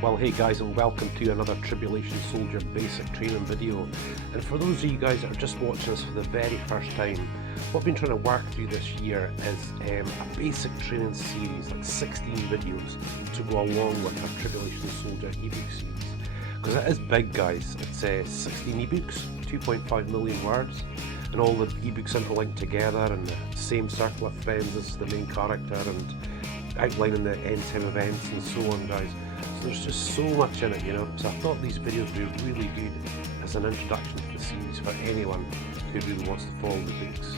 Well, hey guys, and welcome to another Tribulation Soldier basic training video. And for those of you guys that are just watching this for the very first time, what I've been trying to work through this year is a basic training series, like 16 videos to go along with our Tribulation Soldier ebook series. Because it is big, guys. It's 16 ebooks, 2.5 million words, and all the ebooks interlinked together, and the same circle of friends as the main character, and outlining the end time events and so on, guys. So there's just so much in it, you know. So I thought these videos would be really good as an introduction to the series for anyone who really wants to follow the books.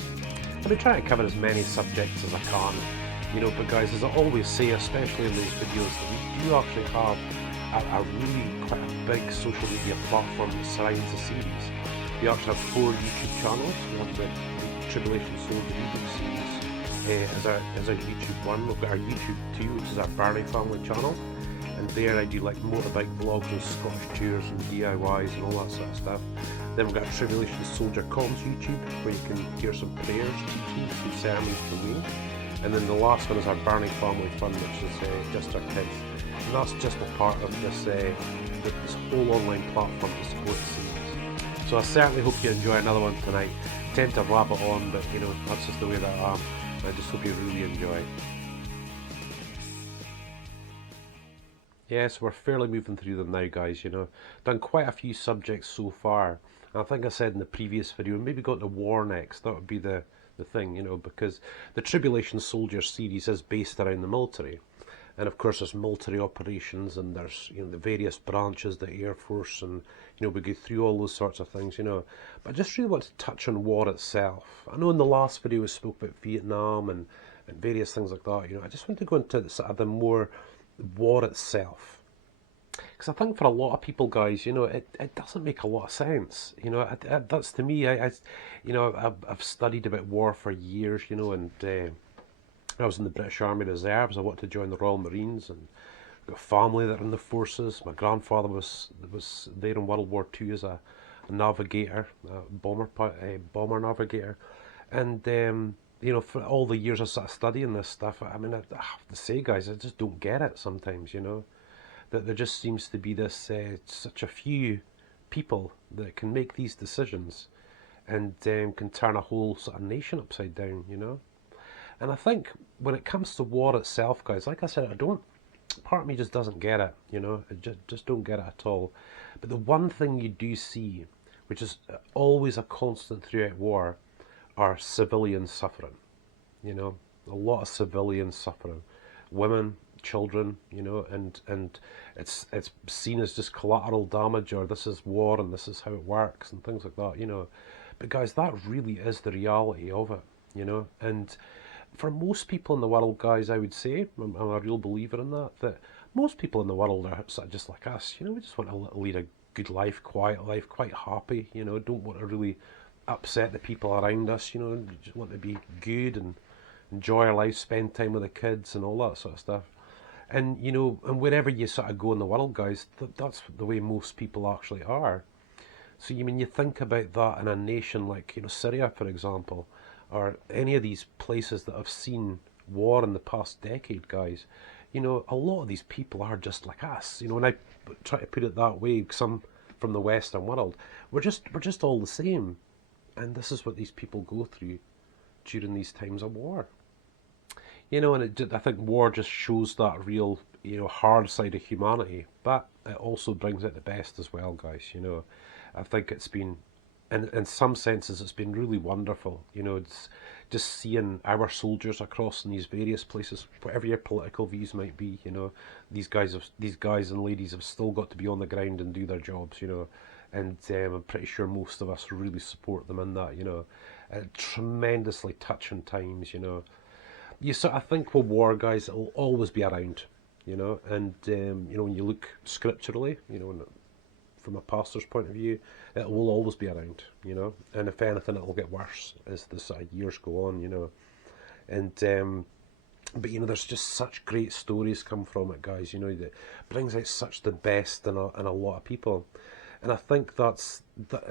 I've been trying to cover as many subjects as I can, you know, but guys, as I always say, especially in these videos, that we do actually have a really quite a big social media platform that surrounds the series. We actually have 4 YouTube channels. We have the Tribulation Soldier ebook series as our YouTube 1. We've got our YouTube 2, which is our Birnie Family channel. And there I do like motorbike vlogs and Scottish tours and DIYs and all that sort of stuff. Then we've got Tribulation Soldier Comms YouTube, where you can hear some prayers, teachings, some sermons from me. And then the last one is our Birnie Family Fun, which is just our kids. And that's just a part of this whole online platform to support the series. So I certainly hope you enjoy another one tonight. I tend to rabbit on, but you know, that's just the way that I am. I just hope you really enjoy. Yes, we're fairly moving through them now, guys, you know. Done quite a few subjects so far. And I think I said in the previous video, maybe go to war next. That would be the thing, you know, because the Tribulation Soldier series is based around the military. And of course there's military operations, and there's, you know, the various branches, the Air Force, and, you know, we go through all those sorts of things, you know. But I just really want to touch on war itself. I know in the last video we spoke about Vietnam and various things like that, you know. I just want to go into sort of the more war itself, because I think for a lot of people, guys, you know, it doesn't make a lot of sense, you know. That's to me, you know, I've studied about war for years, you know, and I was in the British Army Reserves. I wanted to join the Royal Marines, and I've got family that are in the forces. My grandfather was there in World War II as a navigator, a bomber navigator, and you know, for all the years I started studying this stuff, I mean, I have to say, guys, I just don't get it sometimes, you know, that there just seems to be this, such a few people that can make these decisions and can turn a whole sort of nation upside down, you know. And I think when it comes to war itself, guys, like I said, part of me just doesn't get it, you know, I just don't get it at all. But the one thing you do see, which is always a constant throughout war, are civilian suffering, you know, a lot of civilian suffering, women, children, you know, and it's seen as just collateral damage, or this is war and this is how it works and things like that, you know. But guys, that really is the reality of it, you know. And for most people in the world, guys, I would say, I'm a real believer in that most people in the world are sort of just like us, you know. We just want to lead a good life, quiet life, quite happy, you know, don't want to really upset the people around us, you know, just want to be good and enjoy our life, spend time with the kids and all that sort of stuff. And, you know, and wherever you sort of go in the world, guys, that's the way most people actually are. So you mean, you think about that in a nation like, you know, Syria, for example, or any of these places that have seen war in the past decade, guys, you know, a lot of these people are just like us, you know. And I try to put it that way, some from the Western world, we're just all the same. And this is what these people go through during these times of war. You know, and I think war just shows that real, you know, hard side of humanity. But it also brings out the best as well, guys, you know. I think it's been, in some senses, it's been really wonderful. You know, it's just seeing our soldiers across in these various places, whatever your political views might be, you know. These guys and ladies have still got to be on the ground and do their jobs, you know. And I'm pretty sure most of us really support them in that, you know. Tremendously touching times, you know. You sort of think with war, guys, it'll always be around, you know. And you know, when you look scripturally, you know, from a pastor's point of view, it will always be around, you know. And if anything, it'll get worse as the sort of years go on, you know. And but you know, there's just such great stories come from it, guys, you know, that brings out such the best in a lot of people. And I think that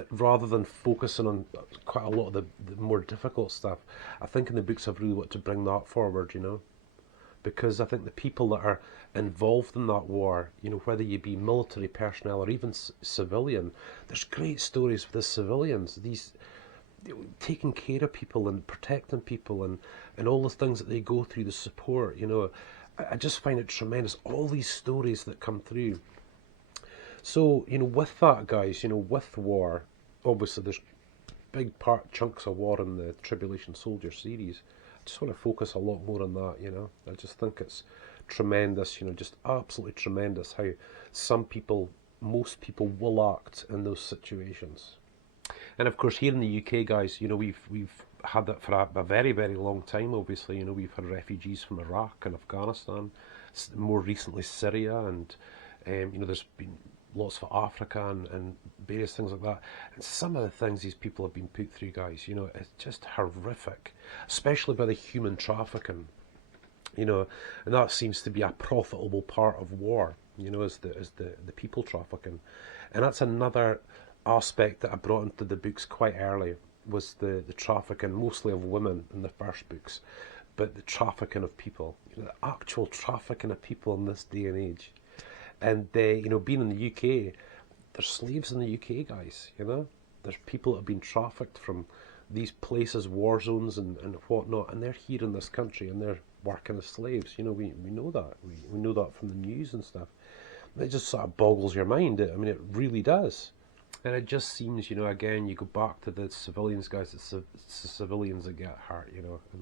rather than focusing on quite a lot of the more difficult stuff, I think in the books I've really wanted to bring that forward, you know. because I think the people that are involved in that war, you know, whether you be military personnel or even civilian, there's great stories with the civilians. These taking care of people and protecting people and all the things that they go through, the support, you know. I just find it tremendous, all these stories that come through. So, you know, with that, guys, you know, with war, obviously there's big chunks of war in the Tribulation Soldier series. I just want to focus a lot more on that, you know. I just think it's tremendous, you know, just absolutely tremendous how some people, most people will act in those situations. And of course, here in the UK, guys, you know, we've had that for a very, very long time. Obviously, you know, we've had refugees from Iraq and Afghanistan, more recently Syria, and you know, there's been lots for Africa and various things like that. And some of the things these people have been put through, guys, you know, it's just horrific, especially by the human trafficking. You know, and that seems to be a profitable part of war. You know, is the people trafficking, and that's another aspect that I brought into the books quite early, was the trafficking, mostly of women in the first books, but the trafficking of people, you know, the actual trafficking of people in this day and age. And you know, being in the UK, there's slaves in the UK, guys. You know, there's people that have been trafficked from these places, war zones and whatnot, and they're here in this country and they're working as slaves. You know, we know that. We know that from the news and stuff. It just sort of boggles your mind. I mean, it really does. And it just seems, you know, again, you go back to the civilians, guys. It's the civilians that get hurt, you know, and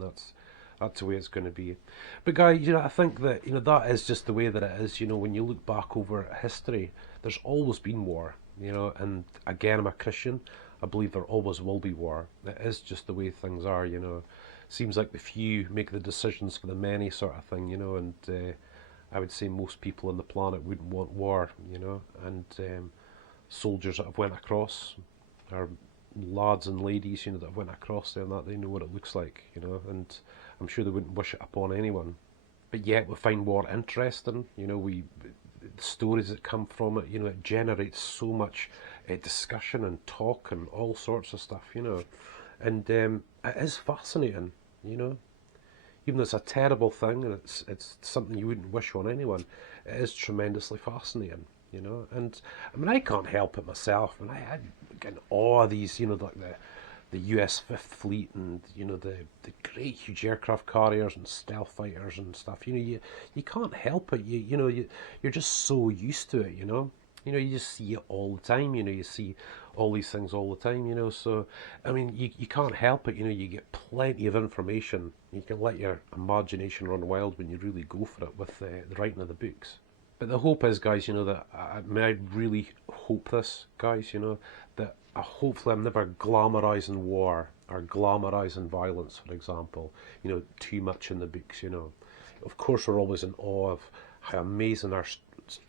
that's the way it's going to be. But guys, you know, I think that, you know, that is just the way that it is. You know, when you look back over history, there's always been war, you know. And again, I'm a Christian. I believe there always will be war. It is just the way things are, you know. Seems like the few make the decisions for the many, sort of thing, you know. And I would say most people on the planet wouldn't want war, you know. And soldiers that have went across, or lads and ladies, you know, that have went across there and that, they know what it looks like, you know, and I'm sure they wouldn't wish it upon anyone. But yet we find war interesting, you know, the stories that come from it, you know, it generates so much discussion and talk and all sorts of stuff, you know, and it is fascinating, you know. Even though it's a terrible thing and it's something you wouldn't wish on anyone, it is tremendously fascinating, you know. And I mean, I can't help it myself. I mean, I get in awe of these, you know, like the US Fifth Fleet and, you know, the great huge aircraft carriers and stealth fighters and stuff. You know, you can't help it. You know, you're just so used to it, you know. You know, you just see it all the time, you know, you see all these things all the time, you know, so, I mean, you can't help it, you know, you get plenty of information. You can let your imagination run wild when you really go for it with the writing of the books. But the hope is, guys, you know, that I really hope this, guys, you know, that hopefully I'm never glamorising war or glamorising violence, for example, you know, too much in the books, you know. Of course, we're always in awe of how amazing our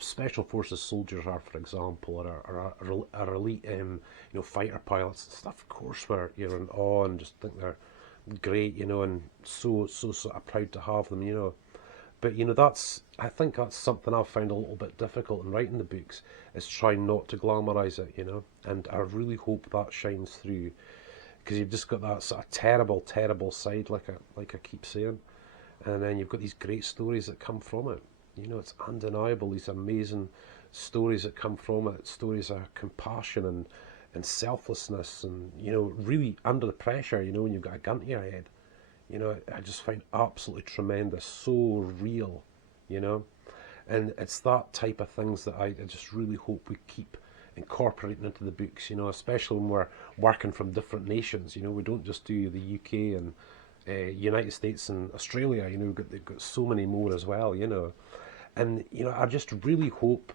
special forces soldiers are, for example, or our elite, you know, fighter pilots and stuff. Of course, we're, you know, in awe and just think they're great, you know, and so proud to have them, you know. But you know, I think that's something I've found a little bit difficult in writing the books, is trying not to glamorise it, you know. And I really hope that shines through, because you've just got that sort of terrible side, like I keep saying, and then you've got these great stories that come from it. You know, it's undeniable, these amazing stories that come from it, stories of compassion and selflessness, and, you know, really under the pressure, you know, when you've got a gun to your head. You know, I just find absolutely tremendous, so real, you know. And it's that type of things that I just really hope we keep incorporating into the books, you know, especially when we're working from different nations. You know, we don't just do the UK and United States and Australia, you know, they've got so many more as well, you know. And, you know, I just really hope,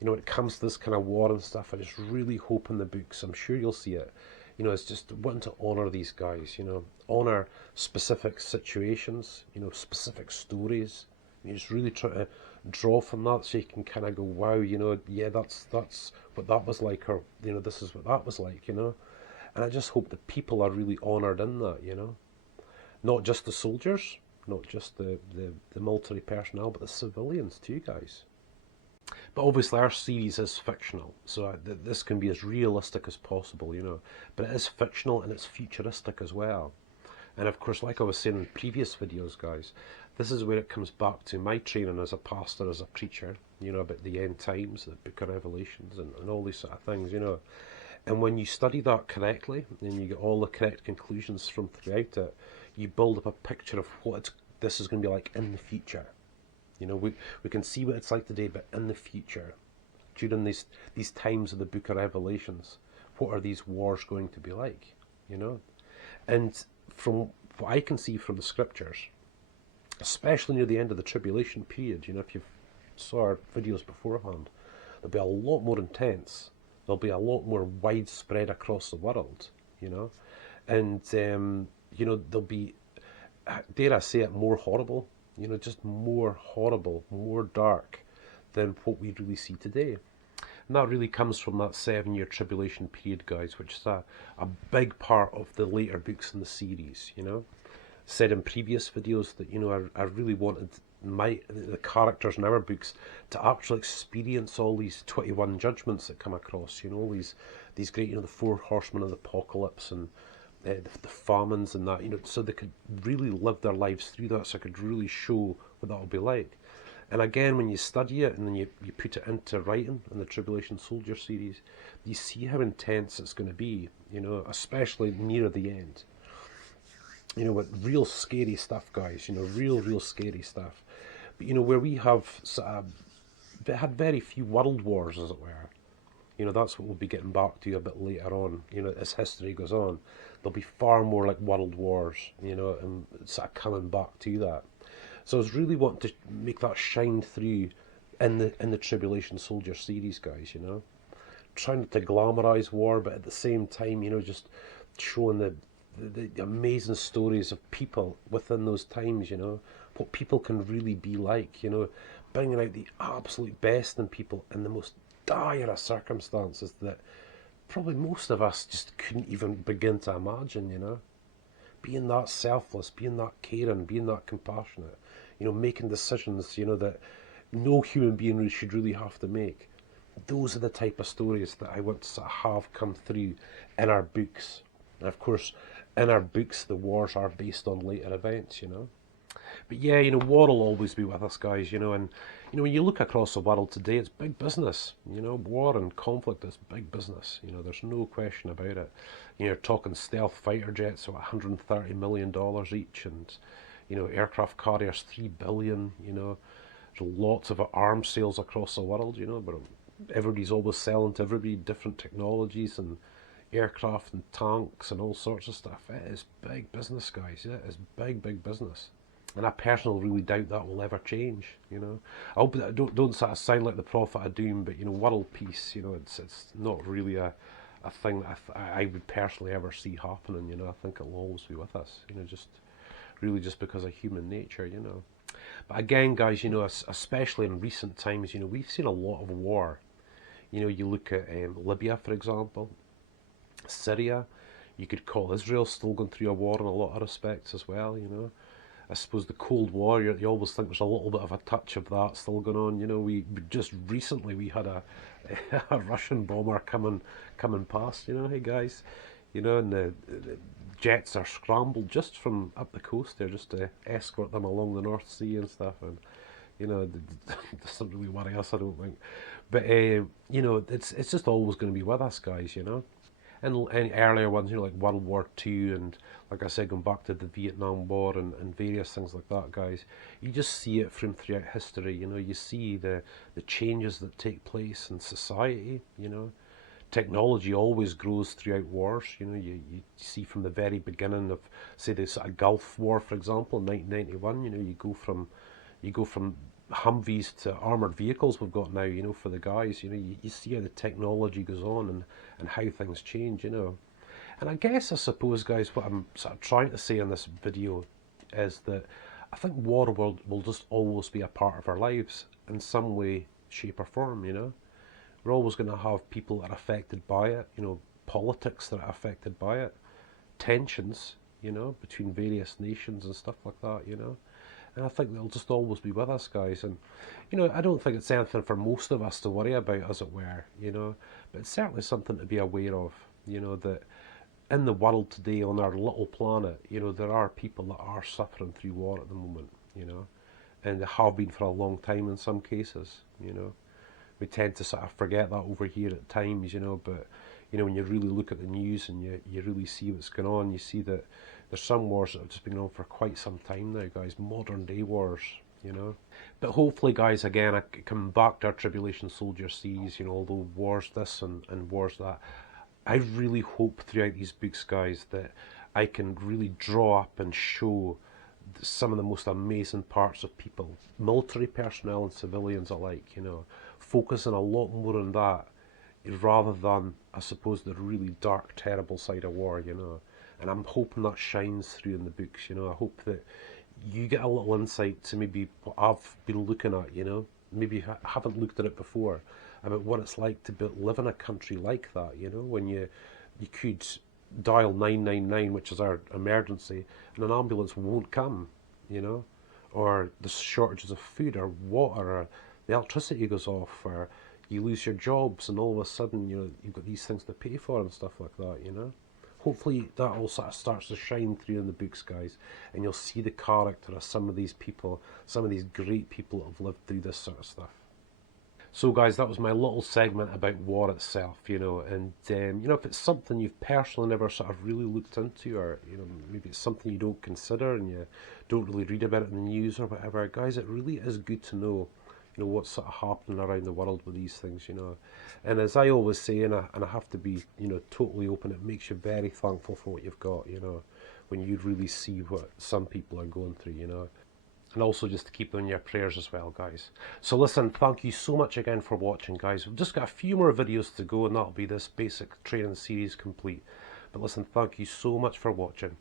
you know, when it comes to this kind of war and stuff, I just really hope in the books, I'm sure you'll see it, you know, it's just wanting to honour these guys, you know, honour specific situations, you know, specific stories. You just really try to draw from that so you can kind of go, wow, you know, yeah, that's what that was like, or, you know, this is what that was like, you know. And I just hope that people are really honoured in that, you know. Not just the soldiers, not just the military personnel, but the civilians too, guys. But obviously our series is fictional, so this can be as realistic as possible, you know. But it is fictional and it's futuristic as well. And of course, like I was saying in previous videos, guys, this is where it comes back to my training as a pastor, as a preacher, you know, about the end times, the book of Revelations, and all these sort of things, you know. And when you study that correctly, and you get all the correct conclusions from throughout it, you build up a picture of what this is going to be like in the future. You know, we can see what it's like today, but in the future, during these times of the book of Revelations, what are these wars going to be like? You know? And from what I can see from the scriptures, especially near the end of the tribulation period, you know, if you saw our videos beforehand, they'll be a lot more intense. They'll be a lot more widespread across the world, you know. And, you know, they'll be, dare I say it, more horrible, you know, just more horrible, more dark than what we really see today. And that really comes from that 7-year tribulation period, guys, which is a big part of the later books in the series, you know. Said in previous videos that, you know, I really wanted the characters in our books to actually experience all these 21 judgments that come across, you know, all these great, you know, the 4 horsemen of the apocalypse, and the famines and that, you know, so they could really live their lives through that, so I could really show what that will be like. And again, when you study it and then you put it into writing in the Tribulation Soldier series, you see how intense it's going to be, you know, especially near the end. You know, with real scary stuff, guys, you know, real scary stuff. But, you know, where we have had very few world wars, as it were, you know, that's what we'll be getting back to a bit later on, you know, as history goes on. There'll be far more like world wars, you know, and sort of coming back to that. So I was really wanting to make that shine through in the Tribulation Soldier series, guys, you know. Trying not to glamorize war, but at the same time, you know, just showing the amazing stories of people within those times, you know, what people can really be like, you know, bringing out the absolute best in people in the most dire of circumstances that probably most of us just couldn't even begin to imagine, you know. Being that selfless, being that caring, being that compassionate, you know, making decisions, you know, that no human being should really have to make. Those are the type of stories that I want to sort of have come through in our books. And of course, in our books, the wars are based on later events, you know. But yeah, you know, war will always be with us, guys, you know, and, you know, when you look across the world today, it's big business, you know, war and conflict is big business, you know, there's no question about it. You know, you're talking stealth fighter jets of $130 million each, and, you know, aircraft carriers, $3 billion, you know, there's lots of arms sales across the world, you know, but everybody's always selling to everybody different technologies and aircraft and tanks and all sorts of stuff. It is big business, guys, it is big business. And I personally really doubt that will ever change, you know. I hope that I don't sort of sound like the prophet of doom, but, you know, world peace, you know, it's not really a thing that I would personally ever see happening, you know. I think it'll always be with us, you know, just really just because of human nature, you know. But again, guys, you know, especially in recent times, you know, we've seen a lot of war. You know, you look at Libya, for example, Syria. You could call Israel still going through a war in a lot of respects as well, you know. I suppose the Cold War, you always think there's a little bit of a touch of that still going on. You know, we just recently we had a Russian bomber coming past. You know, hey guys, you know, and the jets are scrambled just from up the coast there, just to escort them along the North Sea and stuff. And you know, it doesn't really worry us, I don't think. But you know, it's just always going to be with us, guys. You know. And any earlier ones, you know, like World War II, and like I said, going back to the Vietnam War and various things like that, guys, you just see it from throughout history. You know, you see the changes that take place in society. You know, technology always grows throughout wars. You know, you see from the very beginning of, say, the sort of Gulf War, for example, in 1991. You know, you go from Humvees to armoured vehicles we've got now, you know, for the guys. You know, you see how the technology goes on and how things change, you know. And I guess, I suppose, guys, what I'm sort of trying to say in this video is that I think war will just always be a part of our lives in some way, shape or form, you know. We're always going to have people that are affected by it, you know, politics that are affected by it, tensions, you know, between various nations and stuff like that, you know. And I think they'll just always be with us, guys. And, you know, I don't think it's anything for most of us to worry about, as it were, you know. But it's certainly something to be aware of, you know, that in the world today, on our little planet, you know, there are people that are suffering through war at the moment. you know, and they have been for a long time in some cases, you know. We tend to sort of forget that over here at times, you know, but you know, when you really look at the news and you really see what's going on, you see that there's some wars that have just been going on for quite some time now, guys, modern day wars, you know. But hopefully, guys, again, I come back to our Tribulation Soldier series, you know, although wars this and wars that, I really hope throughout these books, guys, that I can really draw up and show some of the most amazing parts of people, military personnel and civilians alike, you know, focusing a lot more on that rather than, I suppose, the really dark, terrible side of war, you know. And I'm hoping that shines through in the books, you know. I hope that you get a little insight to maybe what I've been looking at, you know. Maybe I haven't looked at it before, about what it's like to live in a country like that, you know, when you could dial 999, which is our emergency, and an ambulance won't come, you know, or there's shortages of food or water, or the electricity goes off, or you lose your jobs, and all of a sudden, you know, you've got these things to pay for and stuff like that, you know. Hopefully that all sort of starts to shine through in the books, guys, and you'll see the character of some of these people, some of these great people that have lived through this sort of stuff. So, guys, that was my little segment about war itself, you know, and you know, if it's something you've personally never sort of really looked into, or you know, maybe it's something you don't consider and you don't really read about it in the news or whatever, guys, it really is good to know, you know, what's sort of happening around the world with these things, you know. And as I always say, and I have to be, you know, totally open, it makes you very thankful for what you've got, you know, when you really see what some people are going through, you know. And also just to keep them in your prayers as well, guys. So listen, thank you so much again for watching, guys. We've just got a few more videos to go, and that'll be this basic training series complete. But listen, thank you so much for watching.